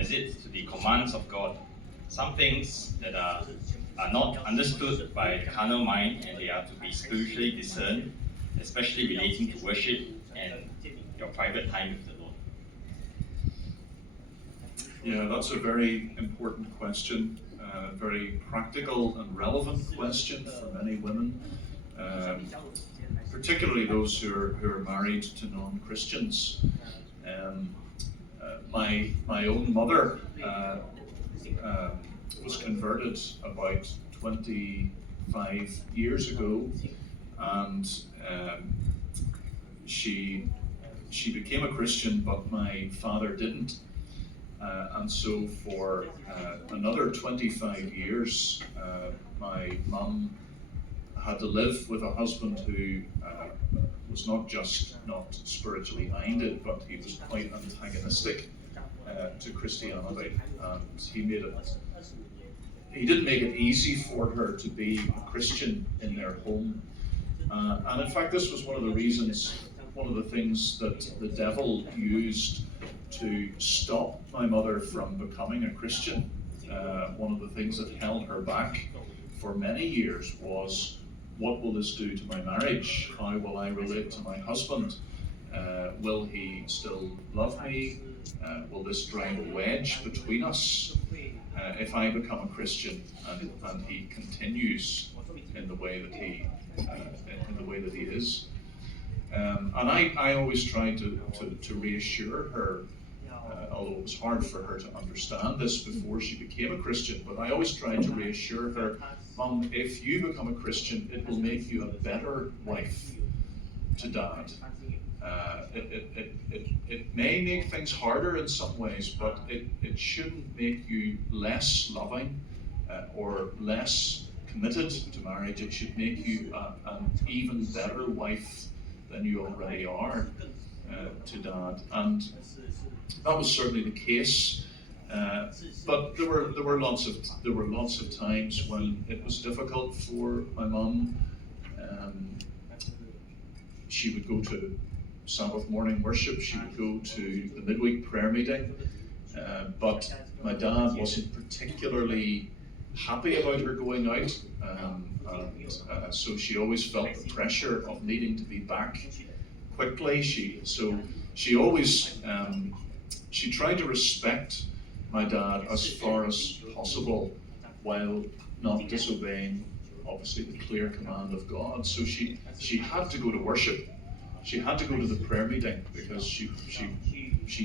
is it to the commands of God. Some things that are not understood by the carnal mind, and they are to be spiritually discerned, especially relating to worship and your private time with the Lord. Yeah, that's a very important question, very practical and relevant question for many women, particularly those who are married to non-Christians. My own mother was converted about 25 years ago, and she became a Christian, but my father didn't. And so for another 25 years, my mum had to live with a husband who was not just not spiritually minded, but he was quite antagonistic to Christianity. And he didn't make it easy for her to be a Christian in their home. And in fact, this was one of the things that the devil used to stop my mother from becoming a Christian. One of the things that held her back for many years was, what will this do to my marriage? How will I relate to my husband? Will he still love me? Will this drive a wedge between us if I become a Christian and he continues in the way that he is? And I always tried to reassure her, although it was hard for her to understand this before she became a Christian, but I always tried to reassure her, Mum, if you become a Christian, it will make you a better wife to Dad. It may make things harder in some ways, but it shouldn't make you less loving or less committed to marriage. It should make you an even better wife than you already are to Dad. And that was certainly the case. But there were lots of times when it was difficult for my mum. She would go to Sabbath morning worship. She would go to the midweek prayer meeting. But my dad wasn't particularly happy about her going out, so she always felt the pressure of needing to be back quickly. She always she tried to respect my dad as far as possible, while not disobeying, obviously, the clear command of God. So she had to go to worship. She had to go to the prayer meeting because she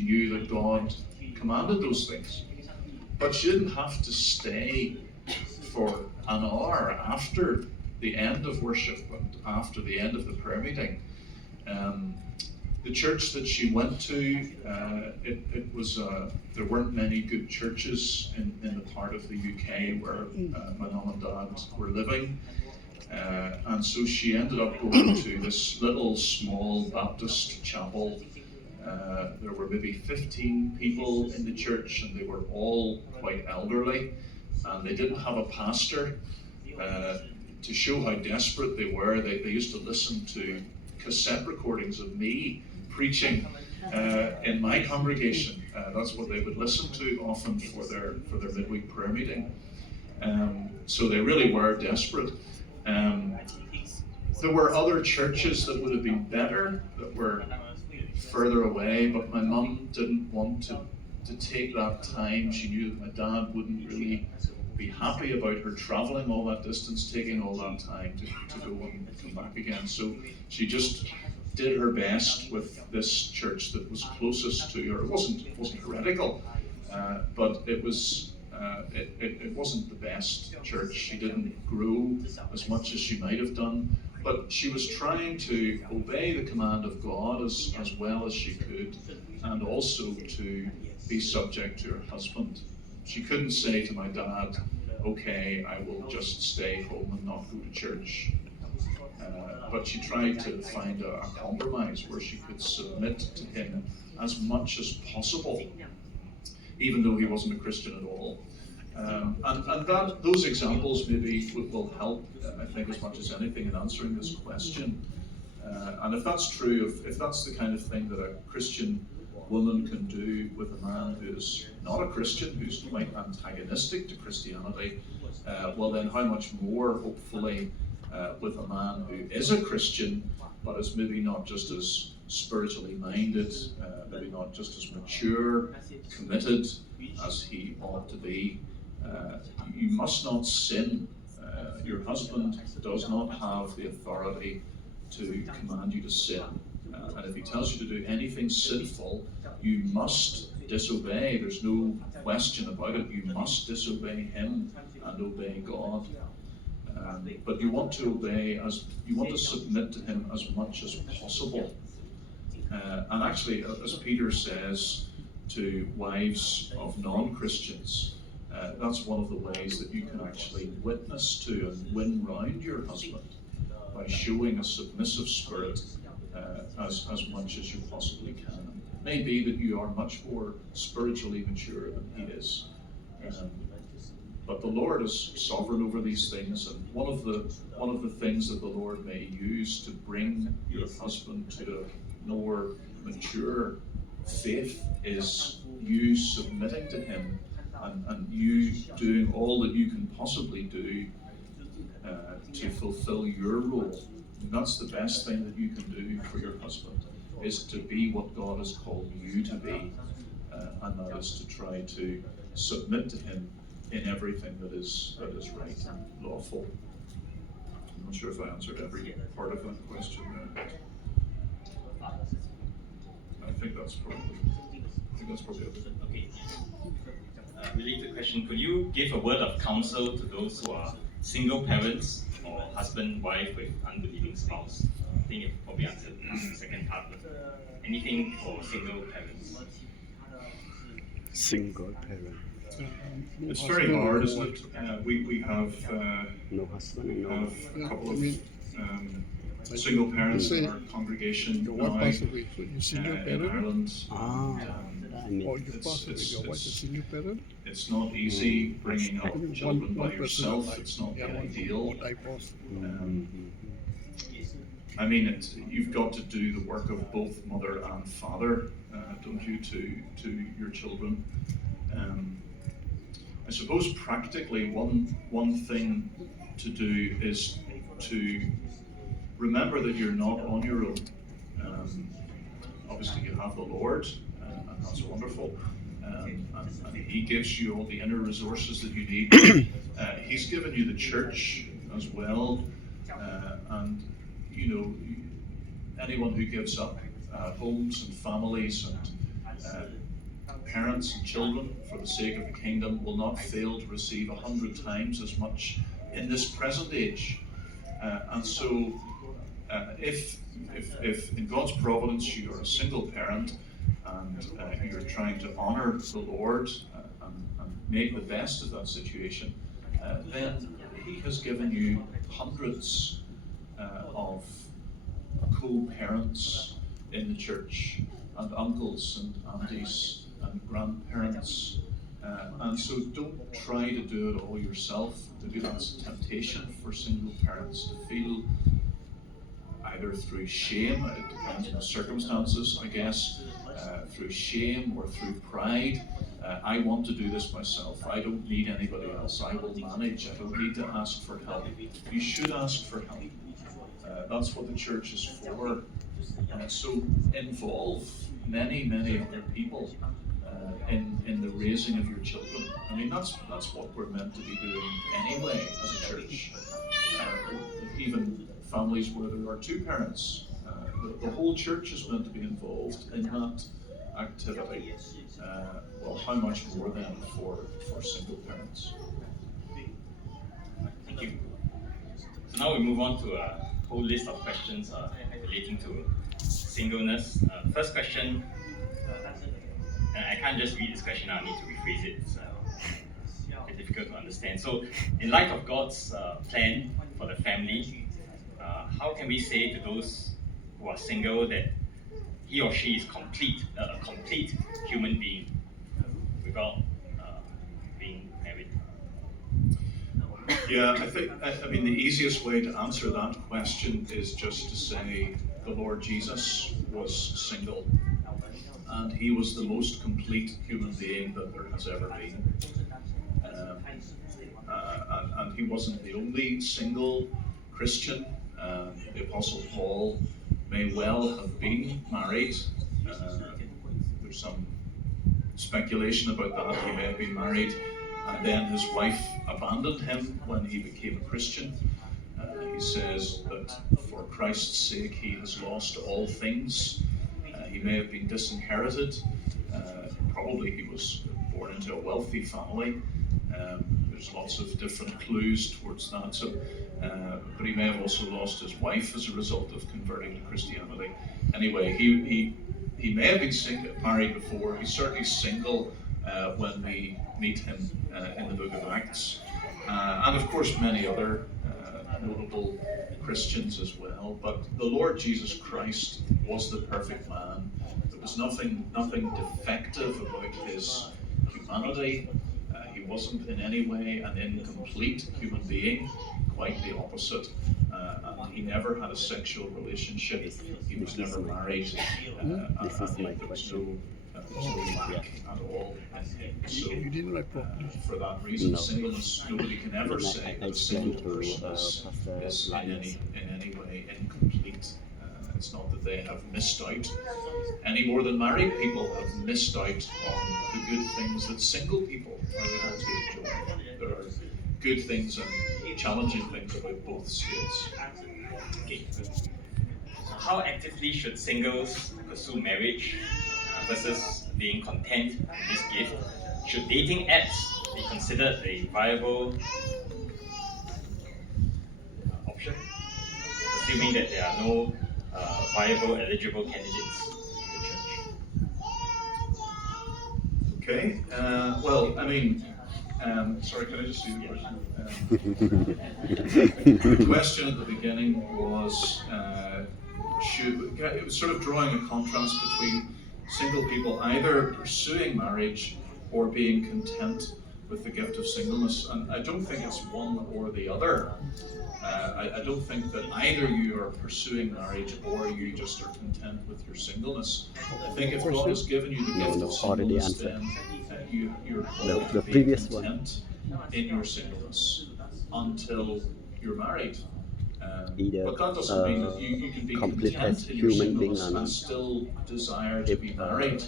knew that God commanded those things. But she didn't have to stay for an hour after the end of worship and after the end of the prayer meeting. The church that she went to, there weren't many good churches in the part of the UK where my mum and dad were living. And so she ended up going to this little small Baptist chapel. There were maybe 15 people in the church, and they were all quite elderly, and they didn't have a pastor. To show how desperate they were, they used to listen to cassette recordings of me preaching in my congregation. That's what they would listen to often for their midweek prayer meeting. So they really were desperate. There were other churches that would have been better, that were further away, but my mum didn't want to take that time. She knew that my dad wouldn't really be happy about her travelling all that distance, taking all that time to go and come back again. So she just did her best with this church that was closest to her. It wasn't heretical, but it wasn't the best church. She didn't grow as much as she might have done, but she was trying to obey the command of God as well as she could, and also to be subject to her husband. She couldn't say to my dad, okay, I will just stay home and not go to church. But she tried to find a compromise where she could submit to him as much as possible, even though he wasn't a Christian at all. And those examples maybe will help, I think, as much as anything in answering this question. And if that's true, if that's the kind of thing that a Christian woman can do with a man who is not a Christian, who's quite antagonistic to Christianity, well then how much more, hopefully, with a man who is a Christian, but is maybe not just as spiritually minded, maybe not just as mature, committed as he ought to be. You must not sin. Your husband does not have the authority to command you to sin. And if he tells you to do anything sinful, you must disobey. There's no question about it. You must disobey him and obey God. But you want to submit to him as much as possible. And actually, as Peter says to wives of non-Christians, that's one of the ways that you can actually witness to and win round your husband, by showing a submissive spirit as much as you possibly can. It may be that you are much more spiritually mature than he is. But the Lord is sovereign over these things, and one of the things that the Lord may use to bring your husband to a more mature faith is you submitting to him and you doing all that you can possibly do to fulfill your role. And that's the best thing that you can do for your husband, is to be what God has called you to be, and that is to try to submit to him in everything that is right and lawful. I'm not sure if I answered every part of that question there. I think that's probably it. Okay. Related question, could you give a word of counsel to those who are single parents or husband, wife with unbelieving spouse? I think you probably answered the second part, but anything for single parents? Single parent. It's very hard, isn't it? We have No husband and no a couple of single parents in our congregation Your now wife passed away, so you single in parent? Ireland. I mean, Or you passed away, your wife is single parent? It's not easy bringing up children by One person yourself. died. It's not the Yeah, ideal. one divorced. I mean, you've got to do the work of both mother and father, don't you, to your children. I suppose practically one thing to do is to remember that you're not on your own. Obviously you have the Lord, and that's wonderful. And he gives you all the inner resources that you need. He's given you the church as well. And you know, anyone who gives up homes and families and parents and children for the sake of the kingdom will not fail to receive 100 times as much in this present age. And so if in God's providence you are a single parent and you're trying to honor the Lord and make the best of that situation, then he has given you hundreds of co-parents in the church, and uncles and aunties and grandparents, and so don't try to do it all yourself. Maybe that's a temptation for single parents to feel, either through shame, it depends on the circumstances, I guess, through shame or through pride. I want to do this myself. I don't need anybody else. I will manage. I don't need to ask for help. You should ask for help. That's what the church is for. So involve many other people in the raising of your children. I mean, that's what we're meant to be doing anyway as a church. Even families where there are two parents, the whole church is meant to be involved in that activity. Well, how much more then for single parents? Thank you. So now we move on to a whole list of questions relating to singleness. First question, and I can't just read this question, I need to rephrase it. It's a bit difficult to understand. So, in light of God's plan for the family, how can we say to those who are single that he or she is a complete human being without being married? Yeah, I mean, the easiest way to answer that question is just to say the Lord Jesus was single. and he was the most complete human being that there has ever been. And he wasn't the only single Christian. The Apostle Paul may well have been married. There's some speculation about that. He may have been married, and then his wife abandoned him when he became a Christian. He says that for Christ's sake he has lost all things. He may have been disinherited. Probably he was born into a wealthy family. There's lots of different clues towards that. So, but he may have also lost his wife as a result of converting to Christianity. Anyway, he may have been married before. He's certainly single when we meet him in the book of Acts. And of course many other notable Christians as well. But the Lord Jesus Christ was the perfect man. There was nothing defective about his humanity. He wasn't in any way an incomplete human being, quite the opposite. And he never had a sexual relationship. He was never married. This is my question. There's no lack at all in him. So, You didn't write properly. for that reason, No. singleness, nobody can ever say that a single person is in any way incomplete. It's not that they have missed out, any more than married people have missed out on the good things that single people are able to enjoy. There are good things and challenging things about both states. Okay. How actively should singles pursue marriage versus being content in this gift? Should dating apps be considered a viable option, assuming that there are no viable eligible candidates in the church? Okay, well, I mean, sorry, can I just see the question? The question at the beginning was, it was sort of drawing a contrast between single people either pursuing marriage or being content with the gift of singleness. And I don't think it's one or the other. I don't think that either you are pursuing marriage or you just are content with your singleness. I think if God has given you the gift of already singleness, answered. then you're called to The be previous one. content in your singleness until you're married. Either But that doesn't mean that you can be complete content as in your human being singleness or not. and still desire to be married.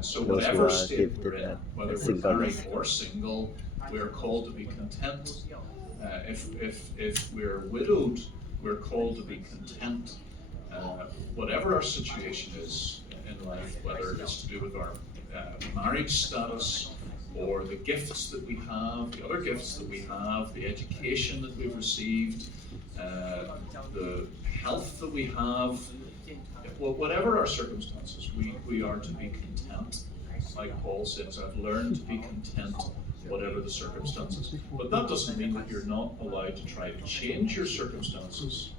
So those who whatever are state gifted we're in, at whether we're singleness. married or single, we're called to be content. If we're widowed, we're called to be content. Whatever our situation is in life, whether it's to do with our marriage status, or the gifts that we have, the other gifts that we have, the education that we've received, the health that we have, well, whatever our circumstances, we are to be content. Like Paul says, I've learned to be content whatever the circumstances. But that doesn't mean that you're not allowed to try to change your circumstances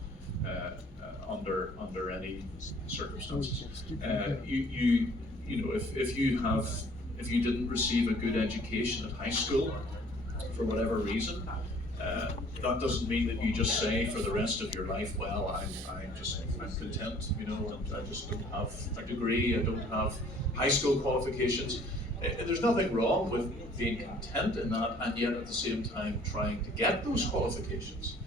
under any circumstances. You know, if you didn't receive a good education at high school for whatever reason, that doesn't mean that you just say for the rest of your life, well, I'm content, you know, and I just don't have a degree, I don't have high school qualifications. There's nothing wrong with being content in that, and yet at the same time trying to get those qualifications.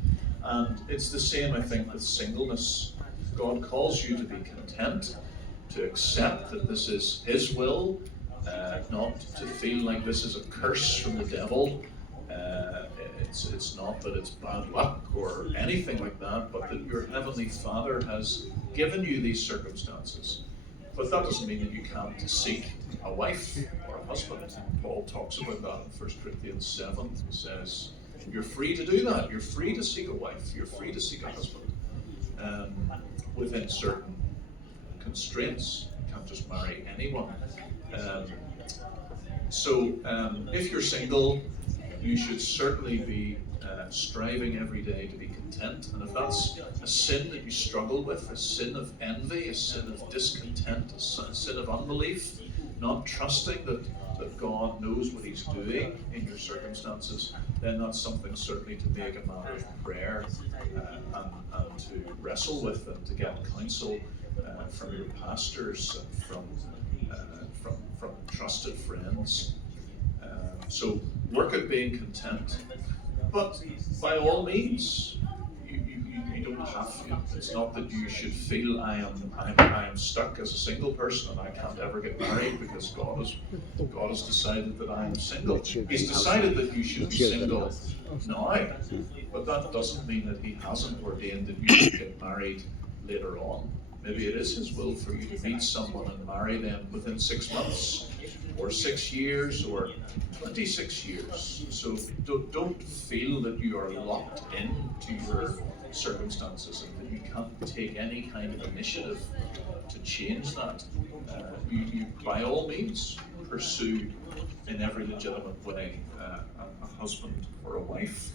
And it's the same, I think, with singleness. God calls you to be content, to accept that this is His will, not to feel like this is a curse from the devil. It's not that it's bad luck or anything like that, but that your Heavenly Father has given you these circumstances. But that doesn't mean that you can't seek a wife or a husband. Paul talks about that in 1 Corinthians 7. He says, you're free to do that. You're free to seek a wife. You're free to seek a husband within certain constraints. You can't just marry anyone. So if you're single, you should certainly be striving every day to be content. And if that's a sin that you struggle with, a sin of envy, a sin of discontent, a sin of unbelief, not trusting that God knows what He's doing in your circumstances, then that's something certainly to make a matter of prayer and to wrestle with and to get counsel from your pastors and from trusted friends. So work at being content, but by all means, you don't have to. It's not that you should feel I am stuck as a single person and I can't ever get married because God has decided that I am single. He's decided that you should be single now, but that doesn't mean that He hasn't ordained that you should get married later on. Maybe it is His will for you to meet someone and marry them within 6 months, or 6 years, or 26 years. So don't feel that you are locked into your circumstances and that you can't take any kind of initiative to change that. You by all means pursue in every legitimate way a husband or a wife.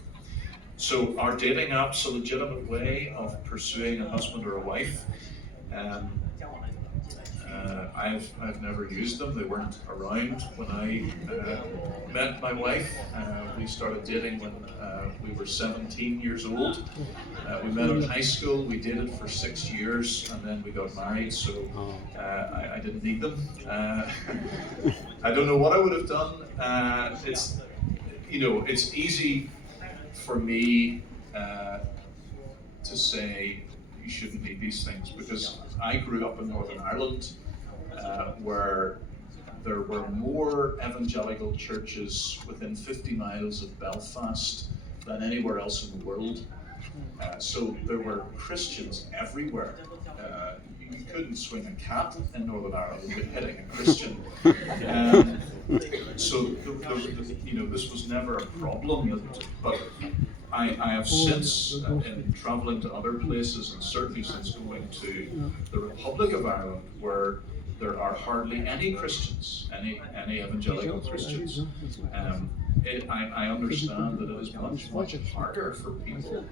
So are dating apps a legitimate way of pursuing a husband or a wife? I've never used them. They weren't around when I met my wife. We started dating when we were 17 years old. We met in high school. We dated for 6 years, and then we got married. So I didn't need them. I don't know what I would have done. It's easy for me to say you shouldn't need these things because I grew up in Northern Ireland, where there were more evangelical churches within 50 miles of Belfast than anywhere else in the world. So there were Christians everywhere. You couldn't swing a cat in Northern Ireland without hitting a Christian. So this was never a problem. But I have since, in travelling to other places, and certainly since going to the Republic of Ireland, where there are hardly any Christians, any evangelical Christians, I understand that it is much harder for people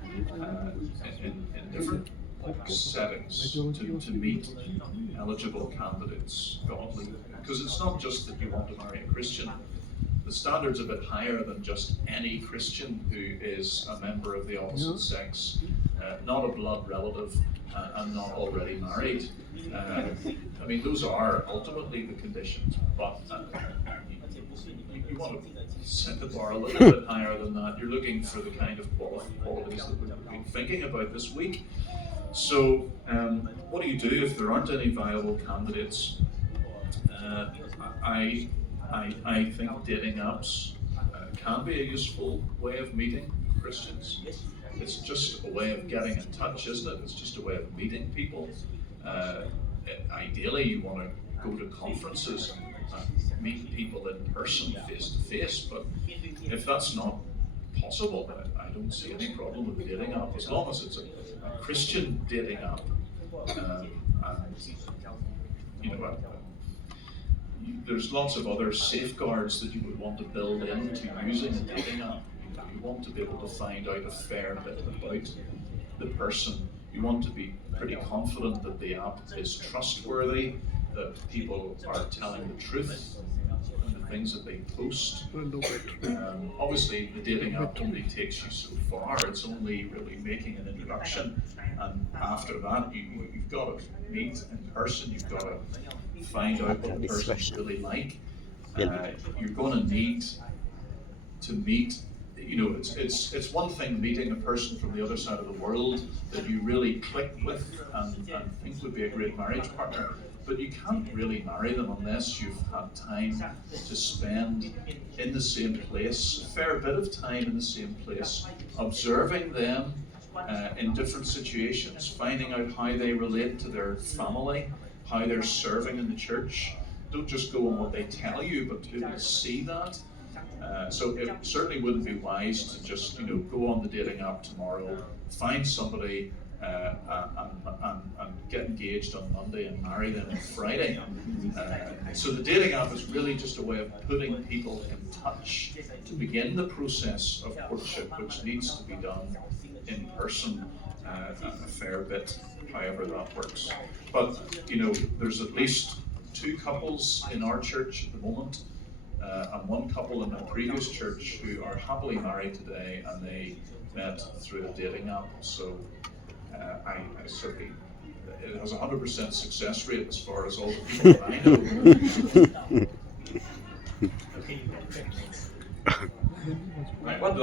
in different settings to meet eligible candidates godly. Because it's not just that you want to marry a Christian. The standard's a bit higher than just any Christian who is a member of the opposite sex, not a blood relative, and not already married. Those are ultimately the conditions, but you want to set the bar a little bit higher than that. You're looking for the kind of qualities that we've been thinking about this week. So, what do you do if there aren't any viable candidates? I think dating apps can be a useful way of meeting Christians. It's just a way of getting in touch, isn't it? It's just a way of meeting people. Ideally, you want to go to conferences and meet people in person, face to face, but if that's not possible, I don't see any problem with the dating app, as long as it's a Christian dating app. There's lots of other safeguards that you would want to build into using a dating app. You want to be able to find out a fair bit about the person. You want to be pretty confident that the app is trustworthy, that people are telling the truth and the things that they post. Obviously, the dating app only takes you so far. It's only really making an introduction, and after that, you've got to meet in person. You've got to find out what the person really like. You're going to need to meet. It's one thing meeting a person from the other side of the world that you really click with and think would be a great marriage partner, but you can't really marry them unless you've had time to spend in the same place, a fair bit of time in the same place, observing them in different situations, finding out how they relate to their family, how they're serving in the church. Don't just go on what they tell you, but to be able to see that. So it certainly wouldn't be wise to just go on the dating app tomorrow, find somebody and get engaged on Monday and marry them on Friday. So the dating app is really just a way of putting people in touch to begin the process of courtship, which needs to be done in person a fair bit, however that works. But there's at least 2 couples in our church at the moment, and 1 couple in a previous church who are happily married today, and they met through a dating app. So I certainly, it has a 100% success rate as far as all the people that I know. Right, what do